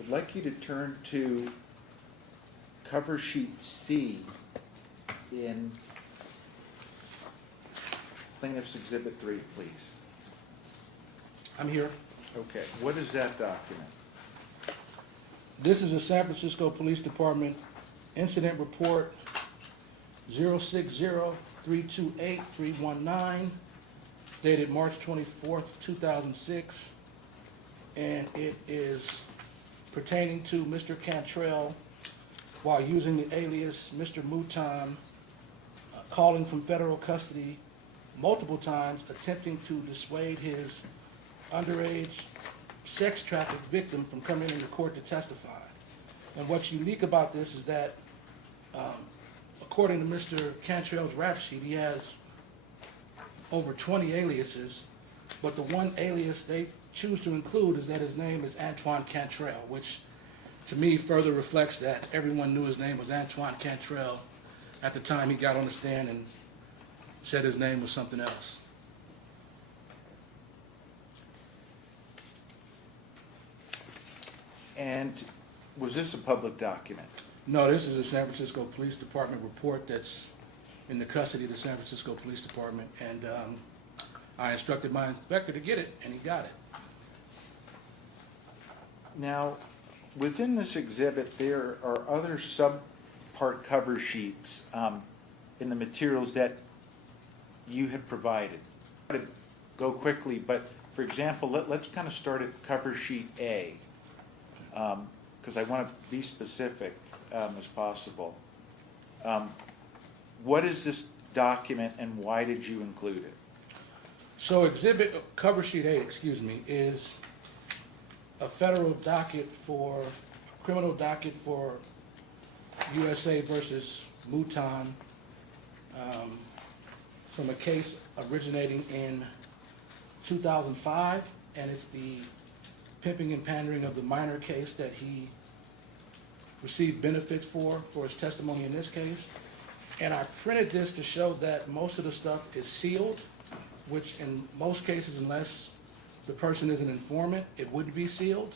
I'd like you to turn to cover sheet C in Plaintiff's Exhibit 3, please. I'm here. Okay, what is that document? This is a San Francisco Police Department incident report 060-328-319, dated March 24th, 2006. And it is pertaining to Mr. Cantrell while using the alias Mr. Mouton, calling from federal custody multiple times, attempting to dissuade his underage sex trafficked victim from coming into court to testify. And what's unique about this is that, according to Mr. Cantrell's rap sheet, he has over 20 aliases, but the one alias they choose to include is that his name is Antoine Cantrell, which to me further reflects that everyone knew his name was Antoine Cantrell at the time he got on the stand and said his name was something else. And was this a public document? No, this is a San Francisco Police Department report that's in the custody of the San Francisco Police Department, and I instructed my inspector to get it, and he got it. Now, within this exhibit, there are other subpart cover sheets in the materials that you have provided. I'm going to go quickly, but for example, let's kind of start at cover sheet A, because I want to be specific as possible. What is this document and why did you include it? So exhibit, cover sheet 8, is a federal docket for, criminal docket for USA versus Mouton, from a case originating in 2005, and it's the pimping and pandering of the minor case that he received benefits for his testimony in this case. And I printed this to show that most of the stuff is sealed, which in most cases, unless the person is an informant, it wouldn't be sealed.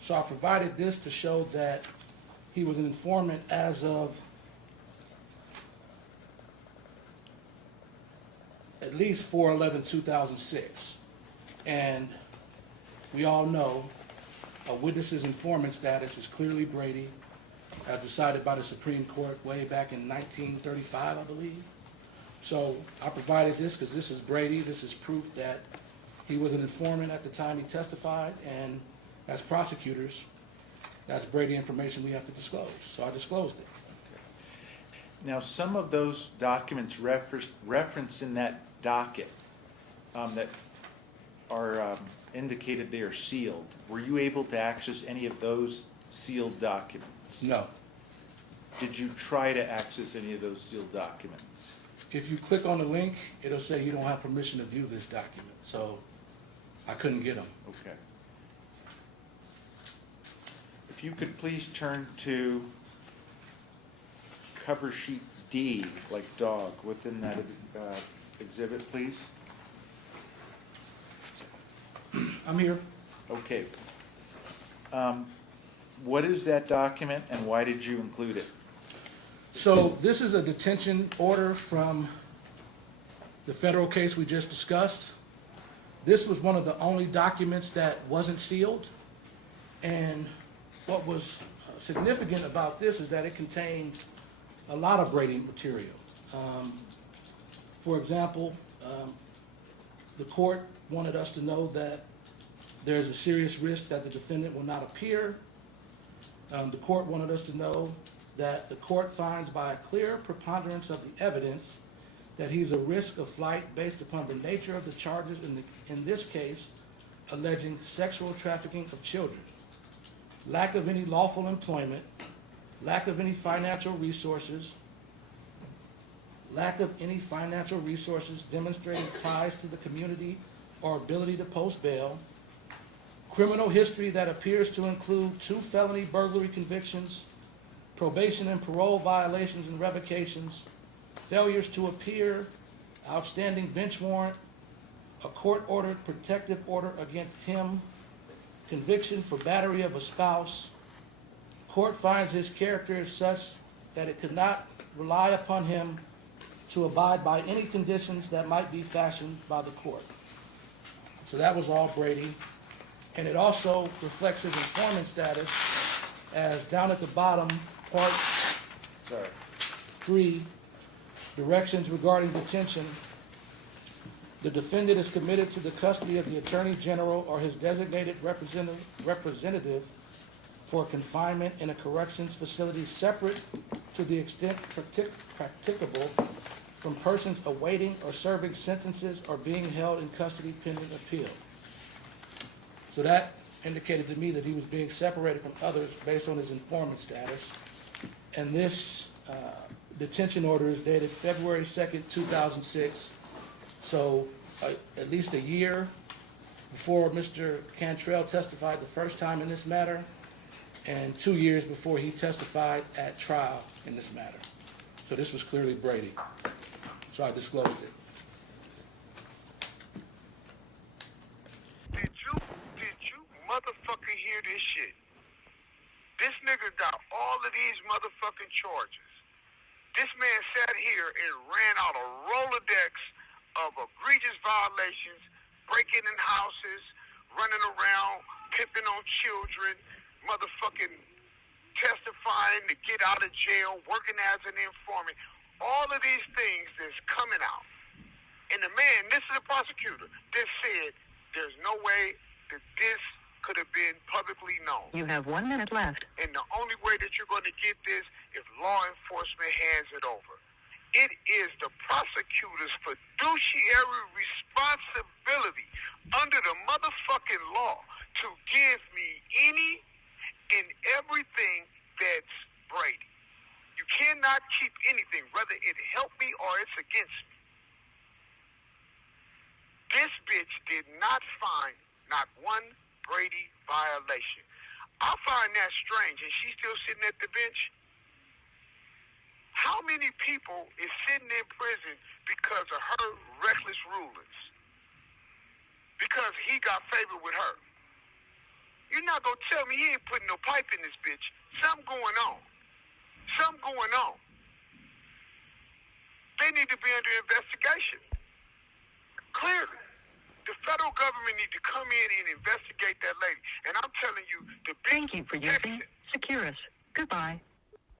So I provided this to show that he was an informant as of at least 4/11/2006. And we all know a witness's informant status is clearly Brady, as decided by the Supreme Court way back in 1935, I believe. So I provided this because this is Brady. This is proof that he was an informant at the time he testified, and as prosecutors, that's Brady information we have to disclose. So I disclosed it. Now, some of those documents referenced in that docket that are indicated they are sealed. Were you able to access any of those sealed documents? No. Did you try to access any of those sealed documents? If you click on the link, it'll say you don't have permission to view this document. So I couldn't get them. Okay. If you could please turn to cover sheet D, like dog, within that exhibit, please. I'm here. Okay. What is that document and why did you include it? So this is a detention order from the federal case we just discussed. This was one of the only documents that wasn't sealed. And what was significant about this is that it contained a lot of Brady material. For example, the court wanted us to know that there's a serious risk that the defendant will not appear. The court wanted us to know that the court finds by a clear preponderance of the evidence that he's a risk of flight based upon the nature of the charges in this case alleging sexual trafficking of children, lack of any lawful employment, lack of any financial resources, demonstrating ties to the community or ability to post bail, criminal history that appears to include 2 felony burglary convictions, probation and parole violations and revocations, failures to appear, outstanding bench warrant, a court-ordered protective order against him, conviction for battery of a spouse. Court finds his character is such that it could not rely upon him to abide by any conditions that might be fashioned by the court. So that was all Brady. And it also reflects his informant status, as down at the bottom, part 3, directions regarding detention. The defendant is committed to the custody of the Attorney General or his designated representative for confinement in a corrections facility separate to the extent practicable from persons awaiting or serving sentences or being held in custody pending appeal. So that indicated to me that he was being separated from others based on his informant status. And this detention order is dated February 2nd, 2006. So at least a year before Mr. Cantrell testified the first time in this matter, and 2 years before he testified at trial in this matter. So this was clearly Brady. So I disclosed it. Did you motherfucking hear this shit? This nigga got all of these motherfucking charges. This man sat here and ran out a Rolodex of egregious violations, breaking in houses, running around, pimping on children, motherfucking testifying to get out of jail, working as an informant. All of these things that's coming out. And the man, this is a prosecutor, that said there's no way that this could have been publicly known. You have 1 minute left. And the only way that you're going to get this if law enforcement hands it over. It is the prosecutor's fiduciary responsibility under the motherfucking law to give me any and everything that's Brady. You cannot keep anything, whether it helped me or it's against me. This bitch did not find not one Brady violation. I find that strange, and she's still sitting at the bench. How many people is sitting in prison because of her reckless rulings? Because he got favor with her. You're not going to tell me he ain't putting no pipe in this bitch. Something going on. Something going on. They need to be under investigation. Clearly. The federal government need to come in and investigate that lady. And I'm telling you, the big Thank you for using Securus. Goodbye.